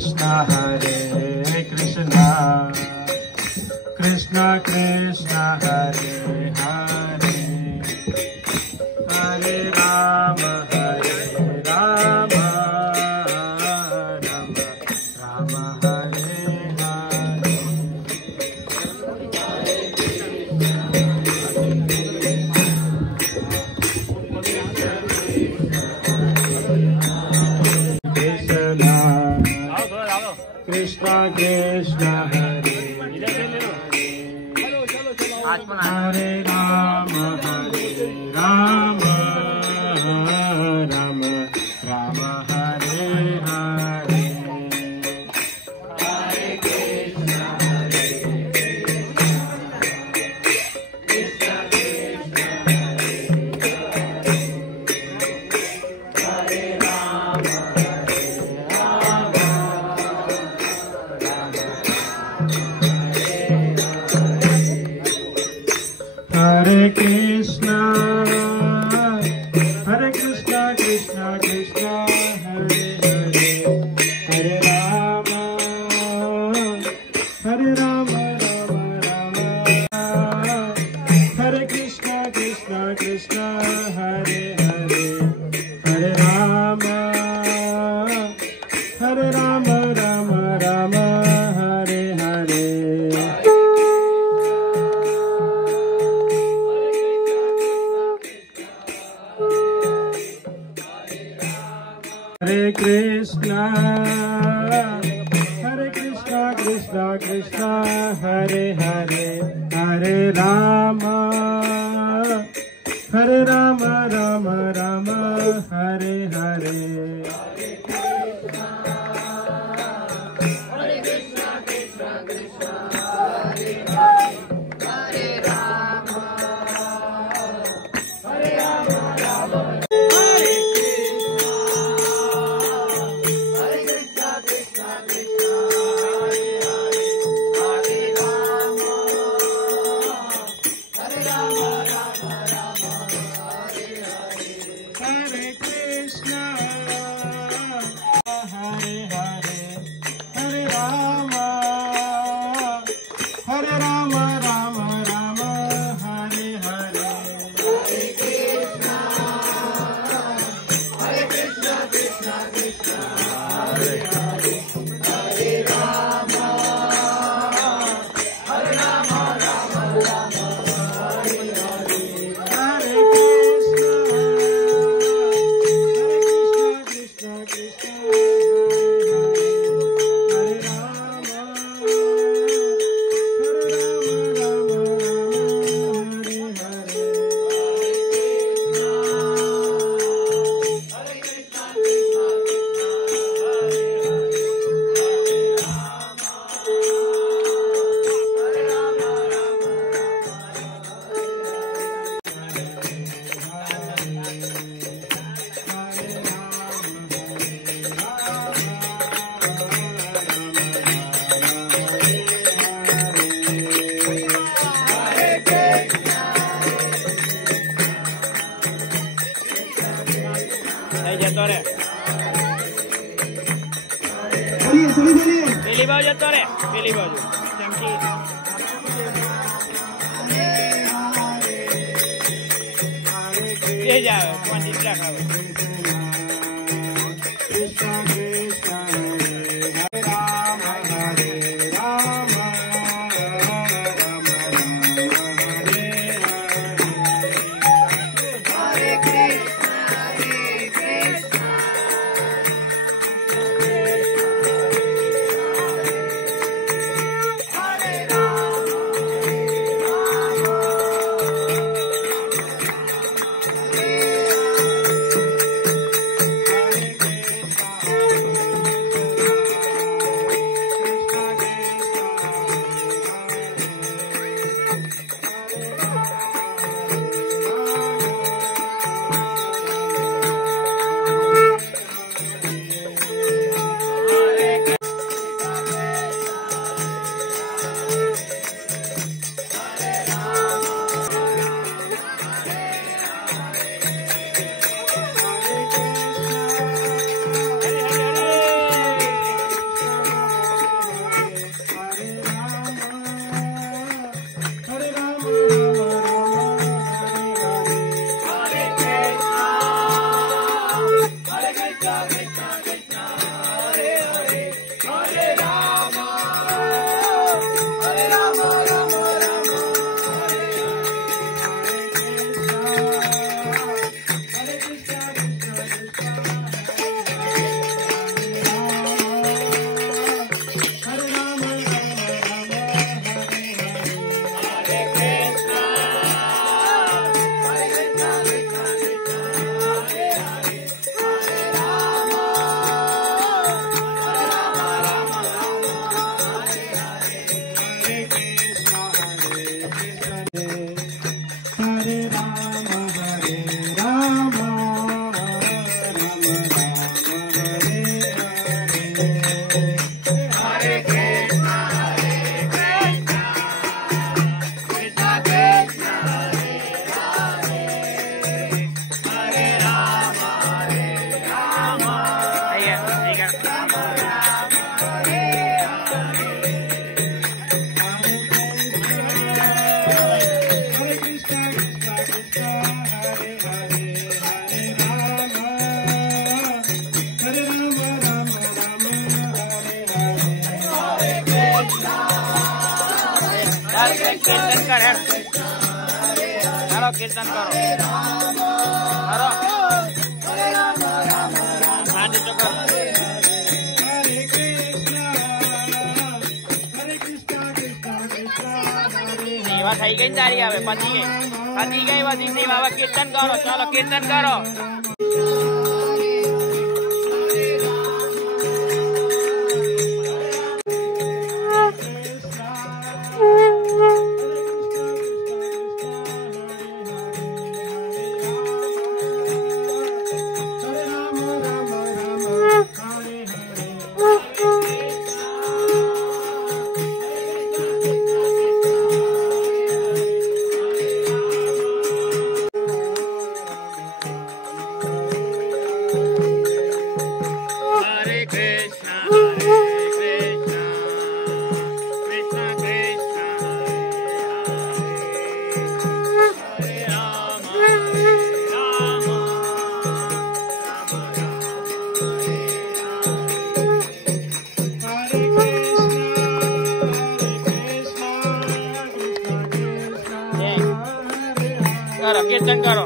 Krishna, Hare Krishna, Krishna Krishna, Hare Hare, Hare Rama, Hare Rama, Rama Rama, Hare Hare. Krishna Krishna, Hare Hare Rama, Hare Rama, Rama Rama, Hare Hare. Hare Krishna, Hare Krishna, Krishna Hare Krishna, Hare Krishna, Krishna Krishna, Hare Hare, Hare Rama, Hare Rama, Rama Rama, Hare Krishna, Krishna Krishna, Hare Hare, Hare Rama, Hare Rama, Rama Rama, Hare Hare. Hare Krishna, Krishna Krishna, Hare Hare, Hare Rama, Hare Rama, Rama Rama, Hare Hare. પેલી બાજુ જતો રે પેલી બાજુ ચમકી એ જ આવે કોણ દીકરા ખાવે कीर्तन कर करो, कीर्तन करो, करो हाथ चुको। सेवा थी गई तारी हवे पती गई बधी सेवा। हवे कीर्तन करो, चलो कीर्तन करो। करो कीर्तन करो।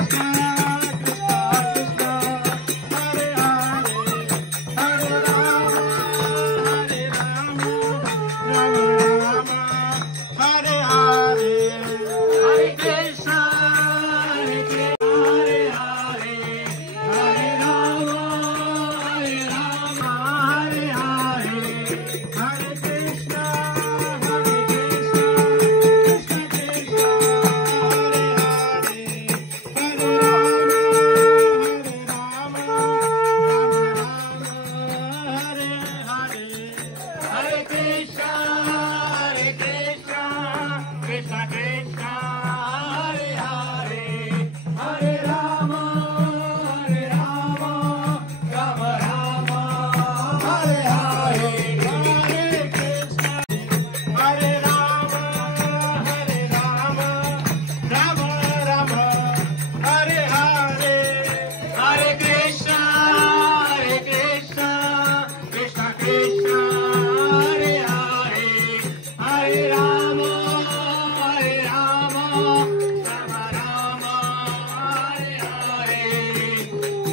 Krishna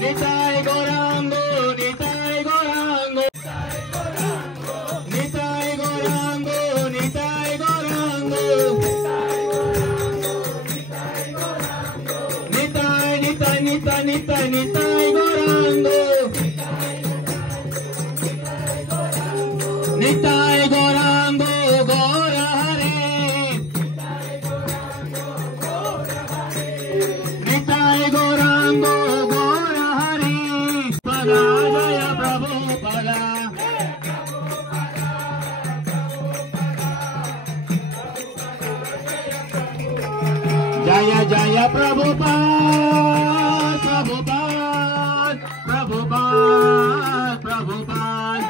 Nitai Gorango, Nitai Gorango, Nitai Gorango, Nitai Gorango, Nitai, Nitai, Nitai, Nitai, Nitai Gorango, Nitai Gorango, Gora Hare, Nitai Gorango, Gora Hare, Pada Jaya Prabhupada, Jaya Jaya Prabhupada, Prabhupada, Prabhupada, Prabhupada.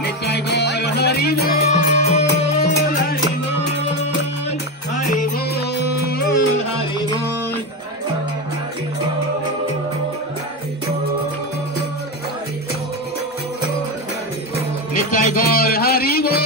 Nitai Gaur Hari Bol, Hari Bol, Hari Bol, Hari Bol. Nitai Gaur Hari Bol.